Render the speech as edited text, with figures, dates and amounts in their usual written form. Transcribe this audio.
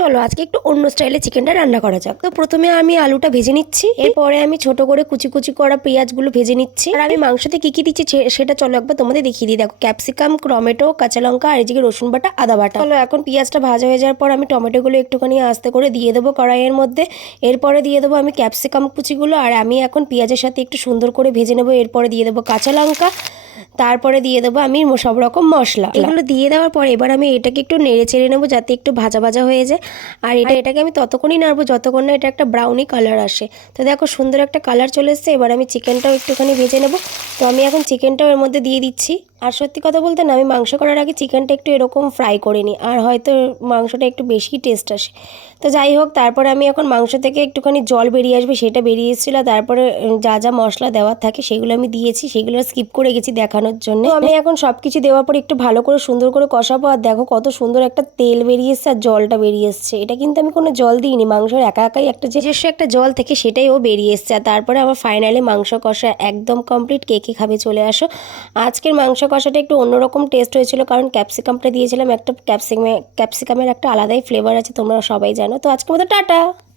চলো আজকে একটু অন্য স্টাইলে চিকেনটা রান্না করা যাক। তো প্রথমে আমি আলুটা ভেজে নিচ্ছি, এরপরে আমি ছোট করে কুচি কুচি করা পেঁয়াজগুলো ভেজে নিচ্ছি। আর আমি মাংসতে কি কি দিচ্ছি সেটা চলো একবার তোমাদের দেখিয়ে দিই। দেখো, ক্যাপসিকাম, টমেটো, কাঁচা লঙ্কা আর এদিকে রসুন বাটা, আদা বাটা। চলো এখন পেঁয়াজটা ভাজা হয়ে যাওয়ার পর আমি টমেটোগুলো একটুখানি আস্তে করে দিয়ে দেবো কড়াইয়ের মধ্যে। এরপরে দিয়ে দেবো আমি ক্যাপসিকাম কুচিগুলো, আর আমি এখন পেঁয়াজের সাথে একটু সুন্দর করে ভেজে নেবো। এরপরে দিয়ে দেবো কাঁচা লঙ্কা, তারপরে দিয়ে দেবো আমি সব রকম মশলা। এগুলো দিয়ে দেওয়ার পর এবার আমি এটাকে একটু নেড়ে চেড়ে নেবো যাতে একটু ভাজা ভাজা হয়ে যায়। আর এটাকে আমি ততক্ষণই নাড়বো যতক্ষণ না এটা একটা ব্রাউনি কালার আসে। তো দেখো সুন্দর একটা কালার চলে এসছে। এবার আমি চিকেনটাও একটুখানি ভেজে নেবো। তো আমি এখন চিকেনটাও এর মধ্যে দিয়ে দিচ্ছি। আর সত্যি কথা বলতে না, আমি মাংস করার আগে চিকেনটা একটু এরকম ফ্রাই করে নিই, আর হয়তো মাংসটা একটু বেশি টেস্ট আসে। তো যাই হোক, তারপরে আমি এখন মাংস থেকে একটুখানি জল বেরিয়ে আসবে সেটা বেরিয়ে এসেছিলো। তারপরে যা যা মশলা দেওয়ার থাকে সেগুলো আমি দিয়েছি, সেগুলো স্কিপ করে গেছি দেখানোর জন্য। আমি এখন সব কিছু দেওয়ার পর একটু ভালো করে সুন্দর করে কষাবো। আর দেখো কত সুন্দর একটা তেল বেরিয়ে এসছে আর জলটা বেরিয়ে এসছে। এটা কিন্তু আমি কোনো জল দিইনি, মাংসের একা একাই একটা নিজস্ব একটা জল থেকে সেটাই ও বেরিয়ে এসছে। আর তারপরে আমার ফাইনালি মাংস কষা একদম কমপ্লিট। কে কে খাবে চলে আসো। আজকের মাংস কষাটা একটু অন্যরকম টেস্ট হয়েছিল, কারণ ক্যাপসিকামটা দিয়েছিলাম। একটা ক্যাপসিকামের একটা আলাদাই ফ্লেভার আছে, তোমরা সবাই জানো। তো আজকের মতো টাটা।